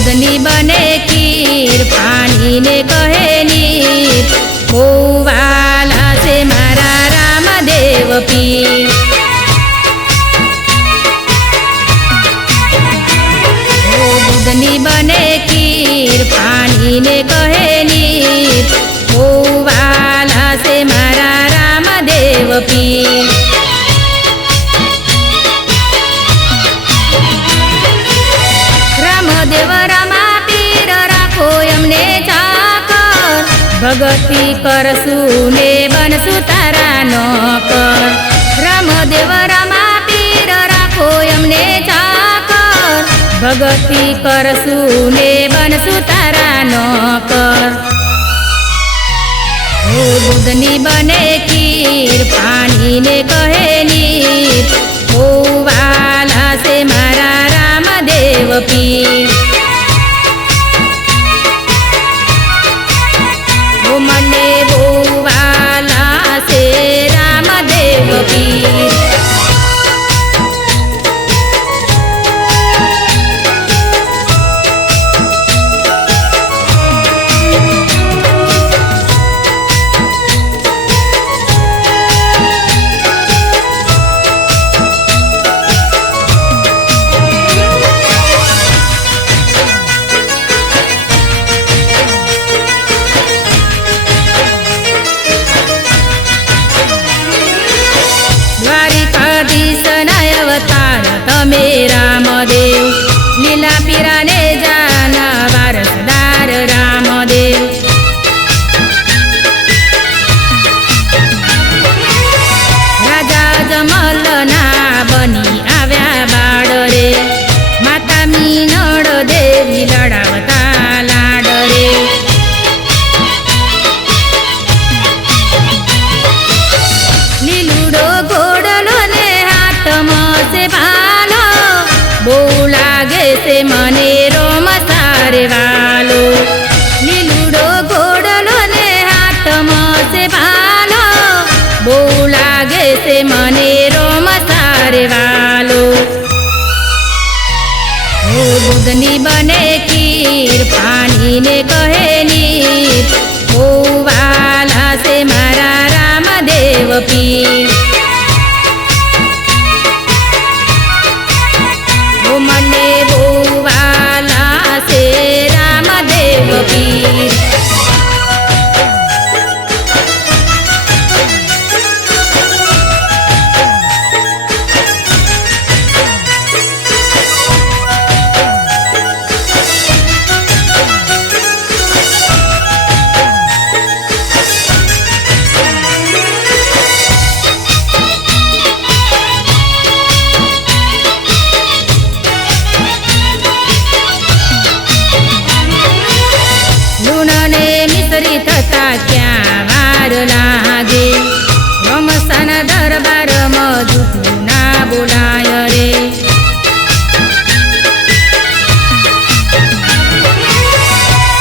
दूधनी बने खीर पानी ने कहे नीर बो वाला से मारा रामदेव पीर। दूधनी बने खीर पानी ने कहे नीर बो वाला से मारा रामदेव पीर। रामदेव रामा पीर राखो एमने चाकर भगती करसु ने बनसु तारा नकर। रामदेव रामा पीर राखो एमने चाकर भगती करसु ने बनसु तारा नकर। दूधनी बने खीर पानी ने कहे नीर बो वाला से मारा रामदेव पीर। ओ मने बो वाला से रामदेव पीर। द्वारिकाधीश नय अवतार तमे रामदेव लीला पीराने जाना वारसदार रामदेव। राजा जमलना बनी आव्या बाळ रे माता मीनळ देवी लडावता लाड रे। लीलुडो घोडलो ने हाथमा से भालो बो लागे से मने रोम सारे वालो। लीलुडो घोडलो ने हाथमा से भालो बो लागे से मने रोम सारे वालो। दूधनी बने खीर पानी ने कहे नीर बो वाला से मारा रामदेव पीर। ओ मने बो वाला से रामदेव पीर। लूणने मिसरी थता क्या वार लागे रमसान दरबार मधुटू ना बोलाय रे।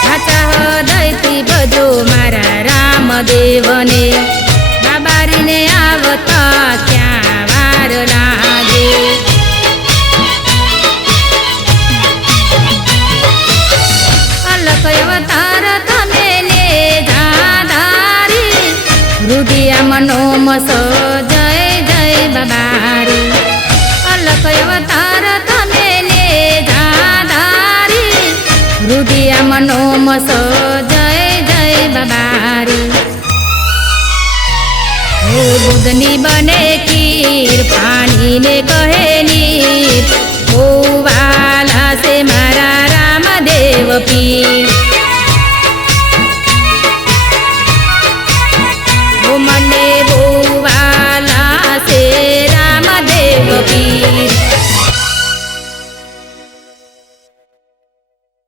हाचा हृदयथी बजो मारा रामदेवने बाबारीने आवता क्या वार लागे। अलक अवतार तमे ने धाधारी रुदिया मनोमस जय जय बाबारी। अलक अवतार तमे ने धाधारी रुदिया मनोमस जय जय बाबारी। दूधनी बने खीर पानी ने कहे